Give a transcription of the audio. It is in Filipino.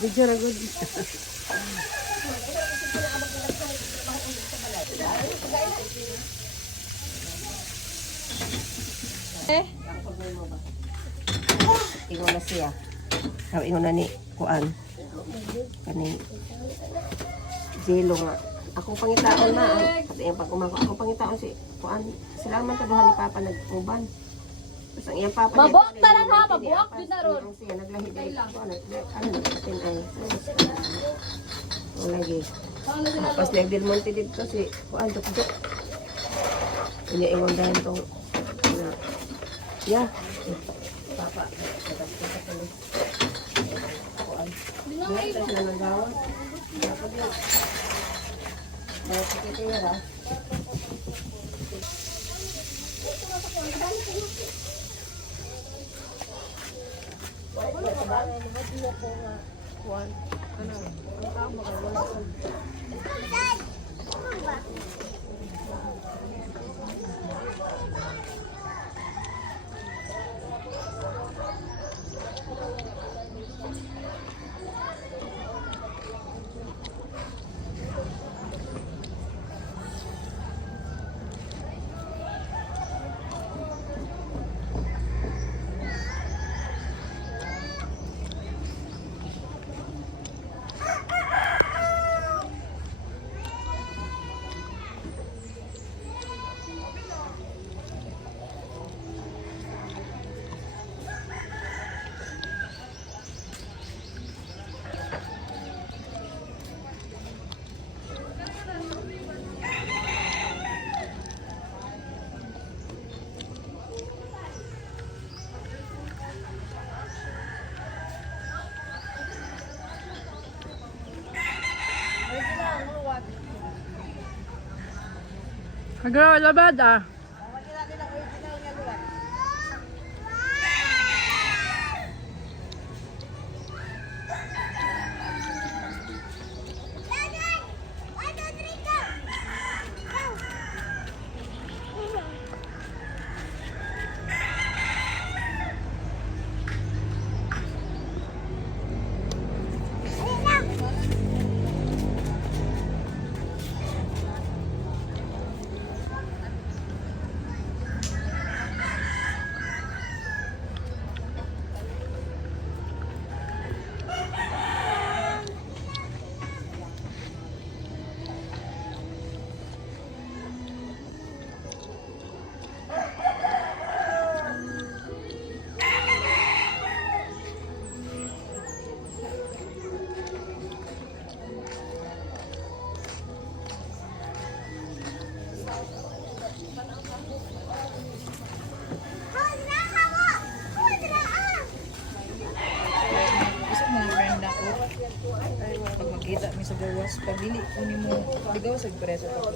Video na good. Ingon na siya. Ingon na ni Kuan. Kani Jelo nga. Akong pangitaon na. Pati yung pag-umako. Akong pangitaon si Kuan. Sila man taduhan ni Papa nag-uban. Tapos ang iyang Papa. Mabuak taran ha. Mabuak din na ron. Ang siya naglahi dahil. Ano nagpatin ay. O lagi. Tapos nag-Del Monte dito si Kuan. Duk-duk. Ini ingon dahil itong. Yeah. Papa. Kuan. Dito sila nag-gawat. Dapat yun. Mga sikitira. Kuan. Ano? Ang tama ka. Agro, labad ah. Pag magkita mi sa gawas, pabili ko nimo ligaw sa preso to.